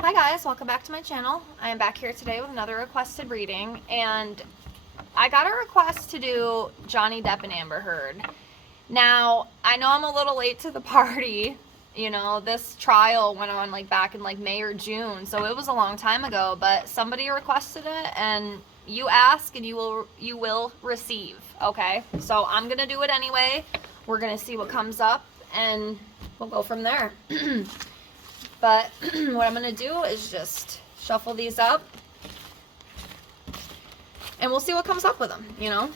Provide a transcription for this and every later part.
Hi guys, welcome back to my channel. I am back here today with another requested reading, and I got a request to do Johnny Depp and Amber Heard. Now, I know I'm a little late to the party. You know, this trial went on back in May or June, so it was a long time ago, but somebody requested it, and you ask and you will receive, okay? So I'm gonna do it anyway. We're gonna see what comes up, and we'll go from there. But what I'm going to do is just shuffle these up, and we'll see what comes up with them, you know.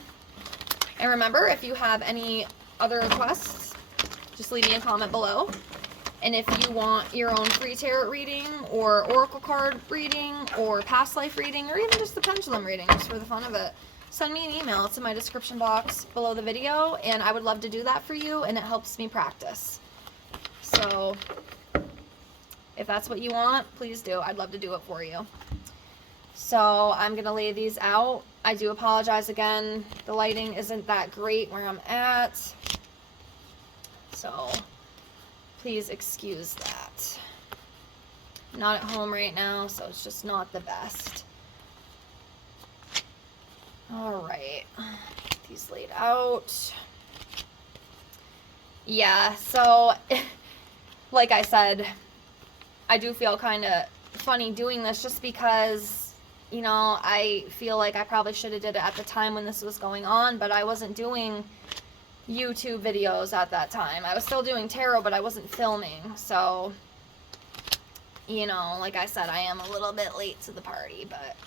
And remember, if you have any other requests, just leave me a comment below. And if you want your own free tarot reading or oracle card reading or past life reading or even just the pendulum reading just for the fun of it, send me an email. It's in my description box below the video, and I would love to do that for you, and it helps me practice. So if that's what you want, please do. I'd love to do it for you. So I'm going to lay these out. I do apologize again. The lighting isn't that great where I'm at. So please excuse that. I'm not at home right now, so it's just not the best. All right. Get these laid out. Yeah, so like I said, I do feel kind of funny doing this just because, you know, I feel like I probably should have did it at the time when this was going on, but I wasn't doing YouTube videos at that time. I was still doing tarot, but I wasn't filming. So, you know, like I said, I am a little bit late to the party, but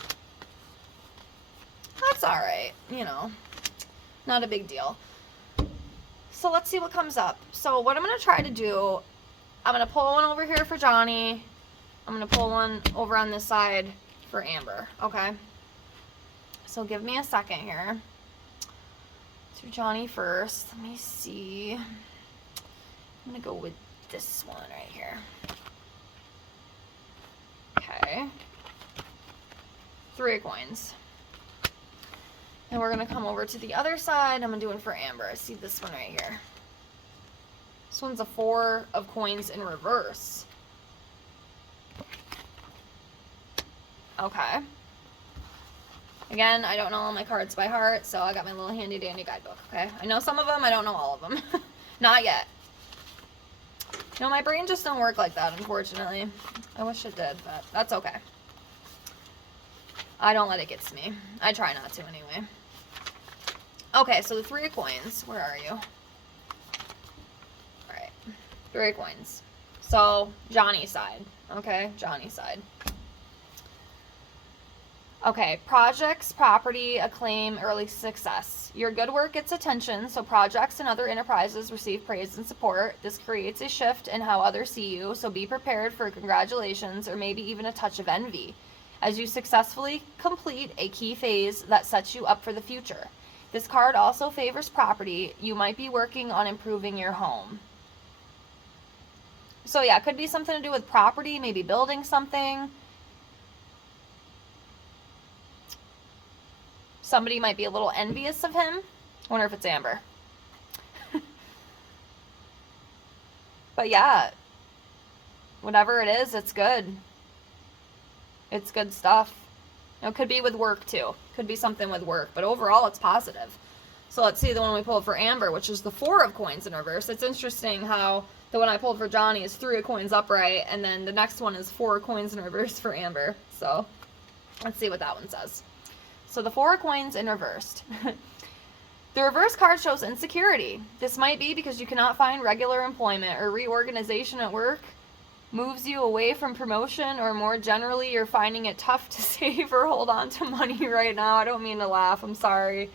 that's all right, you know, not a big deal. So let's see what comes up. So what I'm going to try to do, I'm going to pull one over here for Johnny. I'm going to pull one over on this side for Amber, okay? So give me a second here. Do Johnny first. Let me see. I'm going to go with this one right here. Okay. 3 of coins. And we're going to come over to the other side. I'm going to do one for Amber. I see this one right here. This one's a 4 of coins in reverse. Okay. Again, I don't know all my cards by heart, so I got my little handy dandy guidebook, okay? I know some of them, I don't know all of them. Not yet. You know, my brain just don't work like that, unfortunately. I wish it did, but that's okay. I don't let it get to me. I try not to anyway. Okay, so the 3 of coins. Where are you? 3 coins. So, Johnny's side. Okay, Johnny's side. Okay, projects, property, acclaim, early success. Your good work gets attention, so projects and other enterprises receive praise and support. This creates a shift in how others see you, so be prepared for congratulations or maybe even a touch of envy as you successfully complete a key phase that sets you up for the future. This card also favors property. You might be working on improving your home. So yeah, it could be something to do with property, maybe building something. Somebody might be a little envious of him. I wonder if it's Amber. But yeah, whatever it is, it's good. It's good stuff. It could be with work too. Could be something with work, but overall it's positive. So let's see the one we pulled for Amber, which is the 4 of coins in reverse. It's interesting how the one I pulled for Johnny is 3 of coins upright, and then the next one is 4 of coins in reverse for Amber. So let's see what that one says. So the 4 of coins in reversed. The reverse card shows insecurity. This might be because you cannot find regular employment, or reorganization at work moves you away from promotion, or more generally you're finding it tough to save or hold on to money right now. I don't mean to laugh, I'm sorry.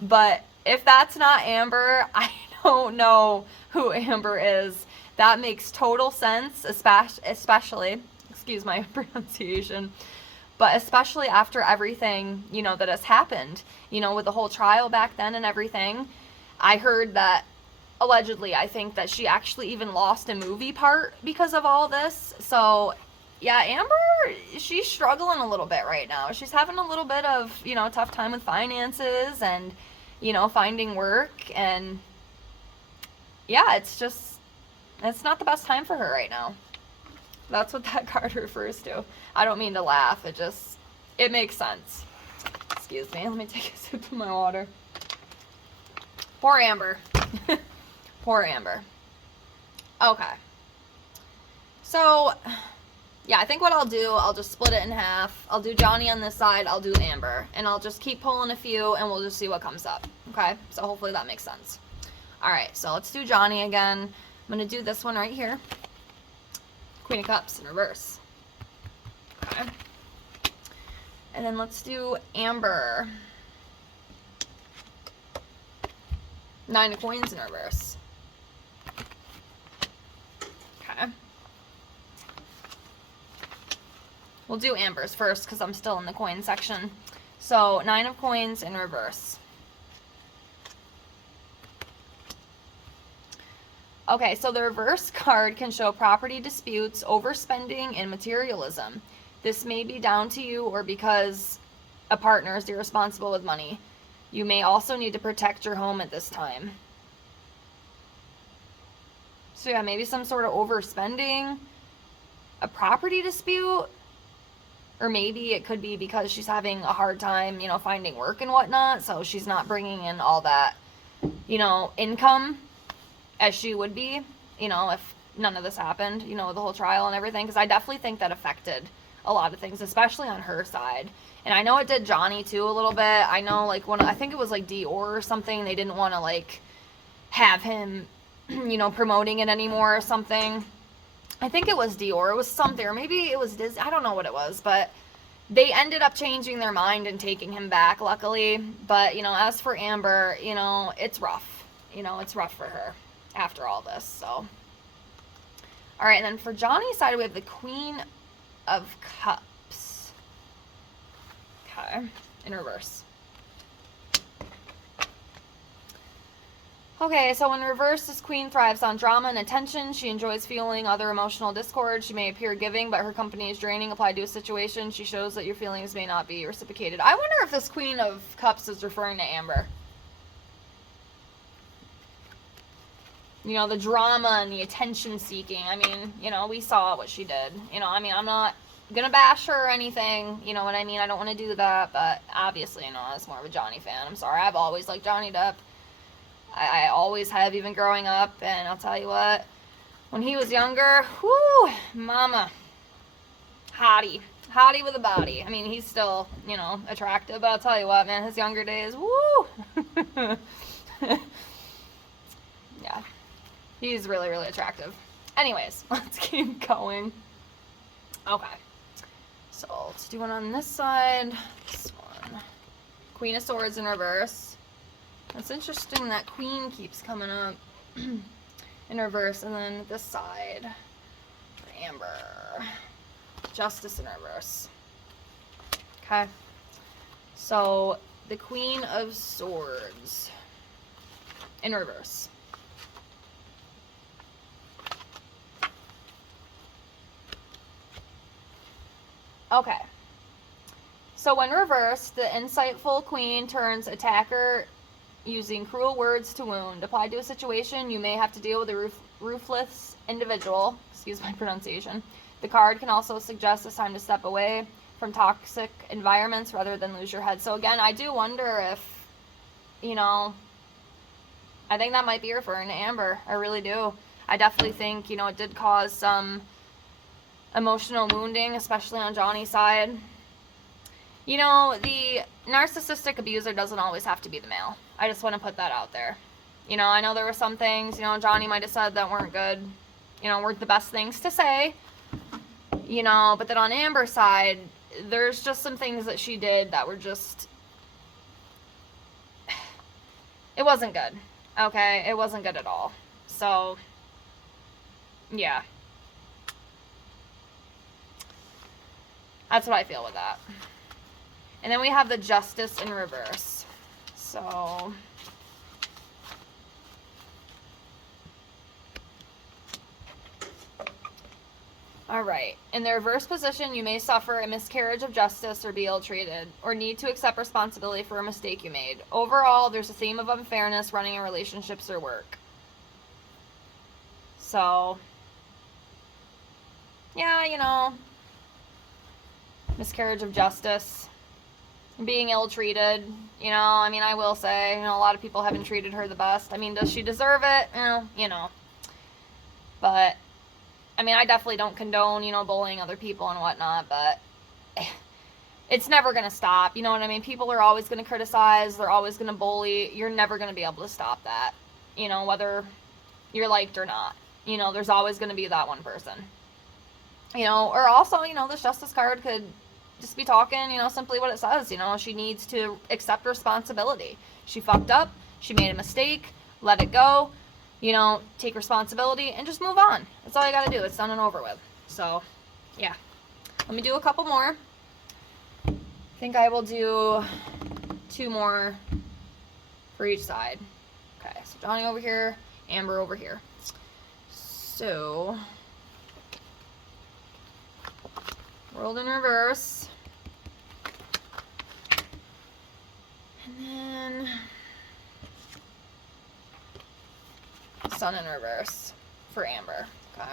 But if that's not Amber, I don't know who Amber is. That makes total sense, especially, excuse my pronunciation, but especially after everything, you know, that has happened, you know, with the whole trial back then and everything. I heard that, allegedly, I think that she actually even lost a movie part because of all this. So yeah, Amber, she's struggling a little bit right now. She's having a little bit of, you know, tough time with finances and, you know, finding work. And yeah, it's just, it's not the best time for her right now. That's what that card refers to. I don't mean to laugh. It makes sense. Excuse me. Let me take a sip of my water. Poor Amber. Poor Amber. Okay. So, yeah, I think what I'll do, I'll just split it in half. I'll do Johnny on this side, I'll do Amber. And I'll just keep pulling a few, and we'll just see what comes up. Okay? So hopefully that makes sense. Alright, so let's do Johnny again. I'm going to do this one right here. Queen of Cups in reverse. Okay. And then let's do Amber. Nine of Coins in reverse. Okay. We'll do Amber's first because I'm still in the coin section. So, Nine of Coins in reverse. Okay, so the reverse card can show property disputes, overspending, and materialism. This may be down to you or because a partner is irresponsible with money. You may also need to protect your home at this time. So yeah, maybe some sort of overspending, a property dispute, or maybe it could be because she's having a hard time, finding work and whatnot, so she's not bringing in all that, income as she would be, if none of this happened, the whole trial and everything, because I definitely think that affected a lot of things, especially on her side. And I know it did Johnny too a little bit. I know, I think it was Dior or something, they didn't want to have him promoting it anymore or something. I think it was Dior, it was something, or maybe it was Disney, I don't know what it was, but they ended up changing their mind and taking him back, luckily. But, as for Amber, it's rough. It's rough for her after all this, so. Alright, and then for Johnny's side, we have the Queen of Cups. Okay, in reverse. Okay, so in reverse, this queen thrives on drama and attention. She enjoys fueling other emotional discord. She may appear giving, but her company is draining. Applied to a situation, she shows that your feelings may not be reciprocated. I wonder if this Queen of Cups is referring to Amber. The drama and the attention seeking. I mean, we saw what she did. I'm not gonna bash her or anything. You know what I mean? I don't want to do that, but obviously, I was more of a Johnny fan. I'm sorry. I've always liked Johnny Depp. I always have, even growing up, and I'll tell you what, when he was younger, whoo, mama, hottie with a body. I mean, he's still, attractive, but I'll tell you what, man, his younger days, woo, yeah, he's really, really attractive. Anyways, let's keep going. Okay, so let's do one on this side, this one, Queen of Swords in reverse. It's interesting that Queen keeps coming up in reverse, and then this side for Amber, Justice in reverse. Okay, so the Queen of Swords in reverse. Okay, so when reversed, the insightful queen turns attacker using cruel words to wound. Applied to a situation, you may have to deal with a ruthless individual. Excuse my pronunciation. The card can also suggest it's time to step away from toxic environments rather than lose your head. So again, I do wonder if, I think that might be referring to Amber. I really do. I definitely think, it did cause some emotional wounding, especially on Johnny's side. The narcissistic abuser doesn't always have to be the male. I just want to put that out there. I know there were some things, Johnny might have said that weren't good, weren't the best things to say, but then on Amber's side, there's just some things that she did that were just, it wasn't good, okay? It wasn't good at all. So, yeah. That's what I feel with that. And then we have the Justice in reverse. So, alright. In the reverse position, you may suffer a miscarriage of justice or be ill-treated, or need to accept responsibility for a mistake you made. Overall, there's a theme of unfairness running in relationships or work. So, yeah, you know, miscarriage of justice, being ill-treated, you know, I mean, I will say, you know, a lot of people haven't treated her the best. I mean, does she deserve it? Well, you know, but, I mean, I definitely don't condone, you know, bullying other people and whatnot, but it's never going to stop, you know what I mean? People are always going to criticize, they're always going to bully, you're never going to be able to stop that, you know, whether you're liked or not. You know, there's always going to be that one person. You know, or also, you know, this justice card could just be talking, you know, simply what it says. You know, she needs to accept responsibility. She fucked up, she made a mistake, let it go, you know, take responsibility and just move on. That's all you got to do. It's done and over with. So, yeah. Let me do a couple more. I think I will do 2 more for each side. Okay, so Johnny over here, Amber over here. So, world in reverse. And then sun in reverse for Amber. Okay.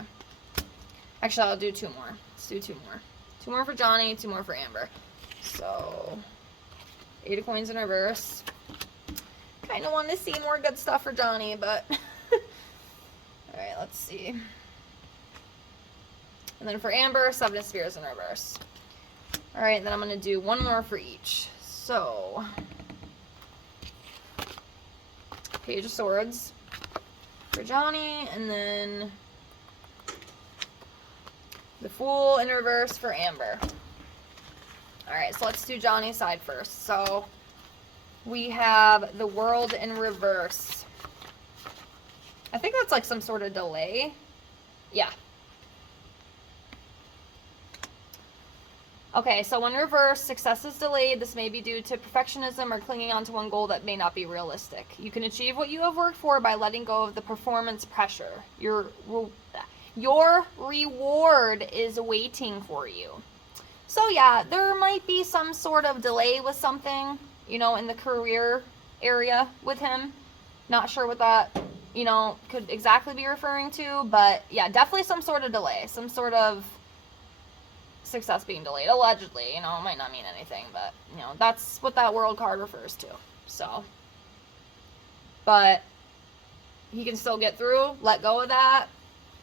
Actually, I'll do 2 more. Let's do 2 more. 2 more for Johnny, 2 more for Amber. So, 8 of coins in reverse. Kind of want to see more good stuff for Johnny, but... Alright, let's see. And then for Amber, 7 of Spears in reverse. Alright, then I'm going to do 1 more for each. So, Page of Swords for Johnny, and then the Fool in reverse for Amber. Alright, so let's do Johnny's side first. So, we have the World in reverse. I think that's like some sort of delay. Yeah. Okay, so when reversed, success is delayed. This may be due to perfectionism or clinging onto one goal that may not be realistic. You can achieve what you have worked for by letting go of the performance pressure. Your reward is waiting for you. So yeah, there might be some sort of delay with something, you know, in the career area with him. Not sure what that, you know, could exactly be referring to, but yeah, definitely some sort of delay, some sort of success being delayed, allegedly. You know, it might not mean anything, but, you know, that's what that world card refers to. So, but he can still get through, let go of that,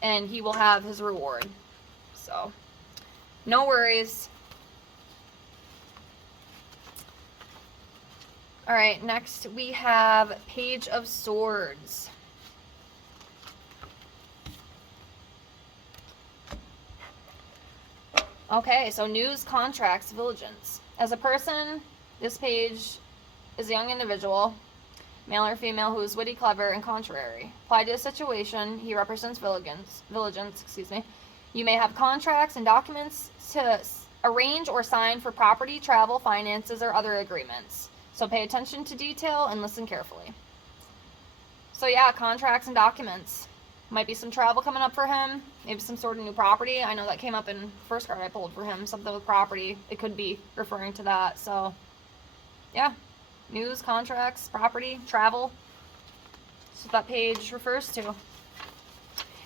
and he will have his reward. So, no worries. Alright, next we have Page of Swords. Okay, so news, contracts, vigilance. As a person, this page is a young individual, male or female, who is witty, clever, and contrary. Applied to a situation, he represents vigilance, excuse me. You may have contracts and documents to arrange or sign for property, travel, finances, or other agreements. So pay attention to detail and listen carefully. So yeah, contracts and documents. Might be some travel coming up for him. Maybe some sort of new property. I know that came up in the first card I pulled for him. Something with property. It could be referring to that. So, yeah. News, contracts, property, travel. That's what that page refers to.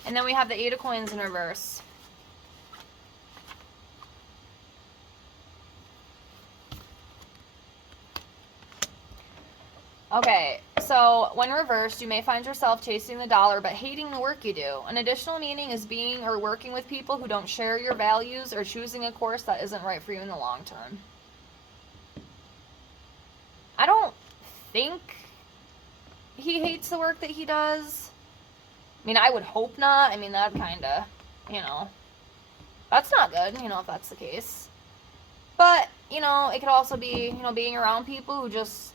And then we have the 8 of coins in reverse. Okay, so when reversed, you may find yourself chasing the dollar but hating the work you do. An additional meaning is being or working with people who don't share your values or choosing a course that isn't right for you in the long term. I don't think he hates the work that he does. I mean, I would hope not. I mean, that kind of, you know, that's not good, you know, if that's the case. But, you know, it could also be, you know, being around people who just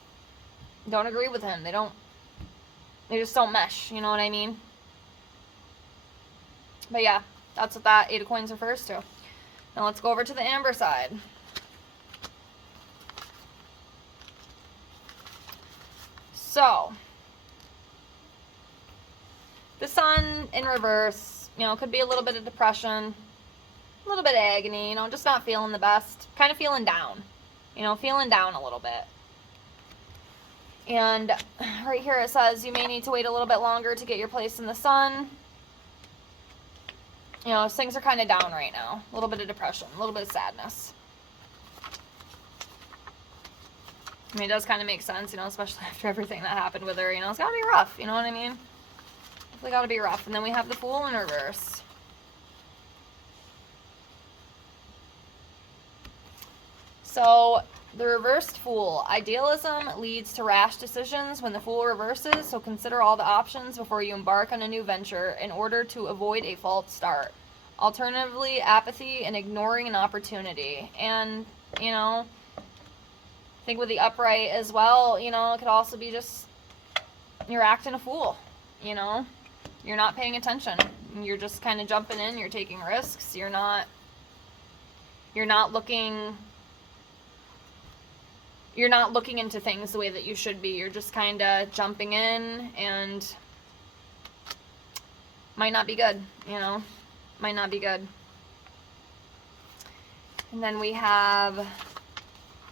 don't agree with him. They just don't mesh, you know what I mean? But yeah, that's what that 8 of coins refers to. Now let's go over to the Amber side. So, the Sun in reverse, you know, could be a little bit of depression, a little bit of agony, you know, just not feeling the best, kind of feeling down, you know, feeling down a little bit. And right here it says you may need to wait a little bit longer to get your place in the sun. You know, things are kind of down right now. A little bit of depression, a little bit of sadness. I mean, it does kind of make sense, you know, especially after everything that happened with her. You know, it's got to be rough, you know what I mean? Definitely got to be rough. And then we have the Fool in reverse. So, the reversed Fool. Idealism leads to rash decisions when the Fool reverses, so consider all the options before you embark on a new venture in order to avoid a false start. Alternatively, apathy and ignoring an opportunity. And, you know, I think with the upright as well, you know, it could also be just you're acting a fool, you know? You're not paying attention. You're just kind of jumping in, you're taking risks. You're not looking into things the way that you should be. You're just kind of jumping in, and might not be good, you know? Might not be good. And then we have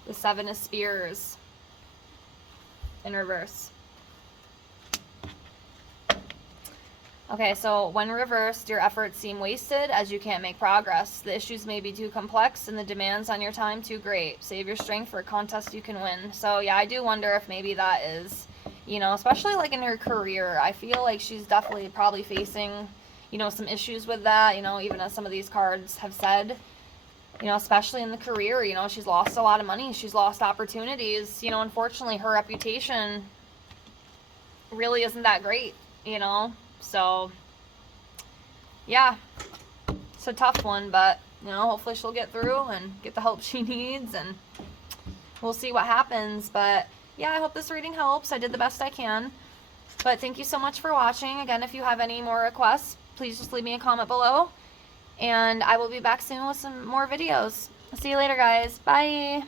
the Seven of Spears in reverse. Okay, so when reversed, your efforts seem wasted as you can't make progress. The issues may be too complex and the demands on your time too great. Save your strength for a contest you can win. So yeah, I do wonder if maybe that is, you know, especially like in her career. I feel like she's definitely probably facing, you know, some issues with that, you know, even as some of these cards have said, you know, especially in the career, you know, she's lost a lot of money. She's lost opportunities. You know, unfortunately, her reputation really isn't that great, you know. So, yeah, it's a tough one, but, you know, hopefully she'll get through and get the help she needs, and we'll see what happens. But, yeah, I hope this reading helps. I did the best I can. But thank you so much for watching. Again, if you have any more requests, please just leave me a comment below. And I will be back soon with some more videos. I'll see you later, guys. Bye.